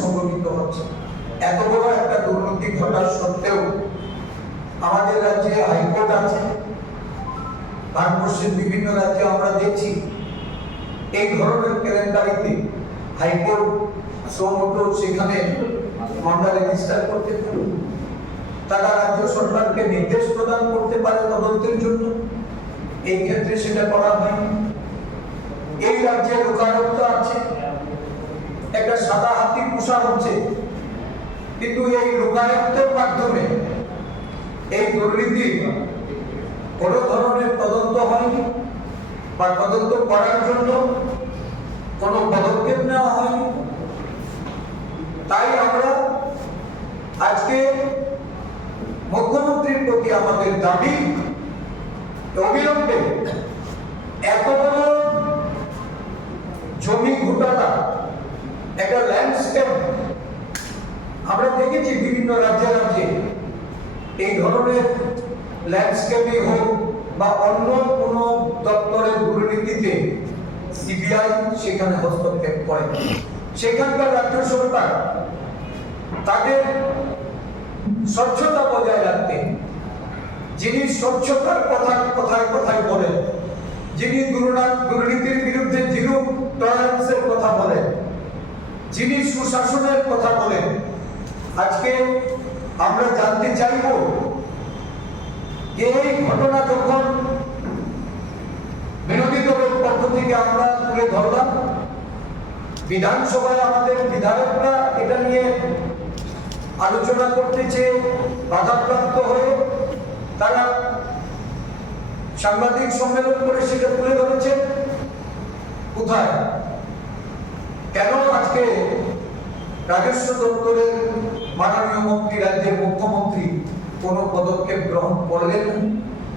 সংগঠিত হচ্ছে। এত বড় একটা দুর্নীতি ঘটার সত্ত্বেও আমাদের রাজ্যে হাইকোর্ট আছে, ভারতবর্ষের বিভিন্ন রাজ্যে আমরা দেখছি এই ধরনের কেলেঙ্কারিতে হাইকোর্ট সমগ্র সেখানে মামলা রেজিস্টার করতে পারে, তারা রাজ্য সরকারকে নির্দেশ প্রদান করতে পারে তদন্তের জন্য। এই ক্ষেত্রে সেটা করা হয়নি। এই রাজ্যে লোকায়ুক্ত আছে, একটা সাদা হাতি পোষা হচ্ছে, কিন্তু এই লোকায়ুক্তের মাধ্যমে এই দুর্নীতি কোনো ধরনের তদন্ত হয়নি বা তদন্ত করার জন্য কোনো পদক্ষেপ নেওয়া হয়নি। তাই আমরা আজকে মুখ্যমন্ত্রীর প্রতি আমাদের দাবি, অবিলম্বে এত বড় জমি ঘোটালা, একটা ল্যান্ডস্কেপ আমরা দেখেছি বিভিন্ন রাজ্যে রাজ্যে, এই ধরনের ল্যান্ডস্কেপই হোক বা অন্য কোনো দপ্তরের দুর্নীতিতে সিবিআই সেখানে হস্তক্ষেপ করে। সেখানকার রাজ্য সরকার তাদের স্বচ্ছতা বজায় রাখতে, যিনি স্বচ্ছতার কথা কোথায় কোথায় বলেন, যিনি দুর্নীতির বিরুদ্ধে জিরো টলারেন্সের কথা বলেন, যিনি সুশাসনের কথা বলেন, আজকে আমরা জানতে চাইব যে এই ঘটনা যখন বিরোধী দলের পক্ষ থেকে আমরা তুলে ধরলাম, বিধানসভায় আমাদের বিধায়করা এটা নিয়ে আলোচনা করতে চেয়ে বাধাপ্রাপ্ত হয়ে তারা সাংবাদিক সম্মেলন করে সেটা তুলে ধরেছে। কোথায়, কেন আজকে রাজস্ব দপ্তরের মাননীয় মন্ত্রী, রাজ্যের মুখ্যমন্ত্রী কোনো পদক্ষেপ গ্রহণ করলেন না?